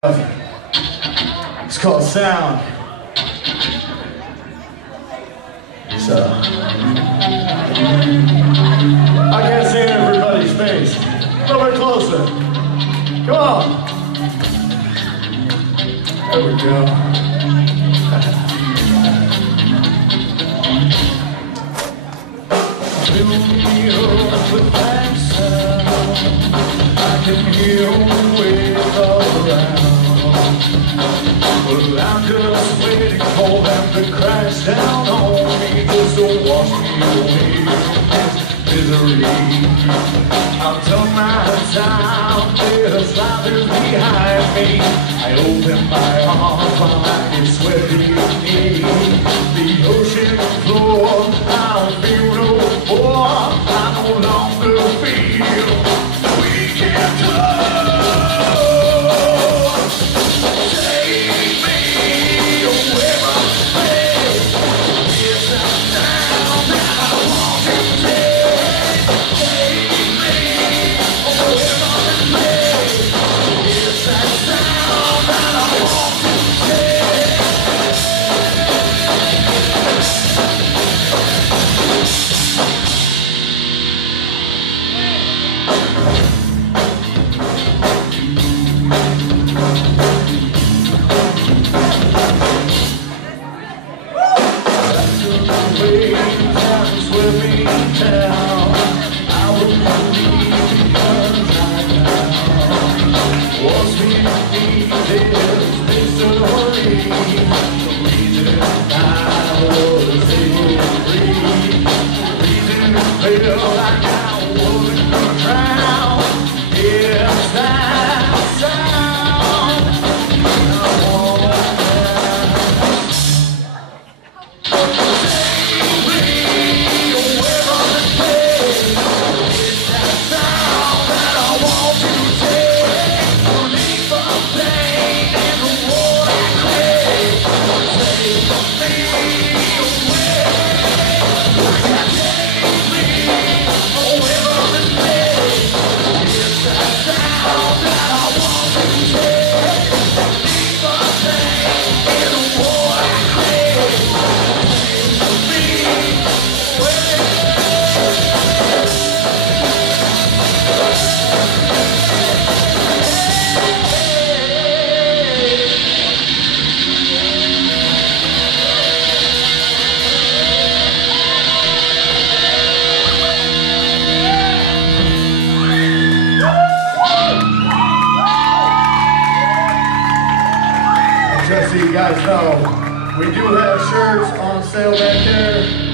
It's called Sound. So I can't see in everybody's face. A little bit closer. Come on. There we go. Fill me up with that sound. I can hear waves all around. Well, I'm just waiting for them to crash down on me, just to wash me away from this misery. I've done my time, this life is behind me. I open my arms while I get sweaty beneath the ocean floor. I don't feel no more, I no longer feel we can't touch. Just so you guys know, we do have shirts on sale back there.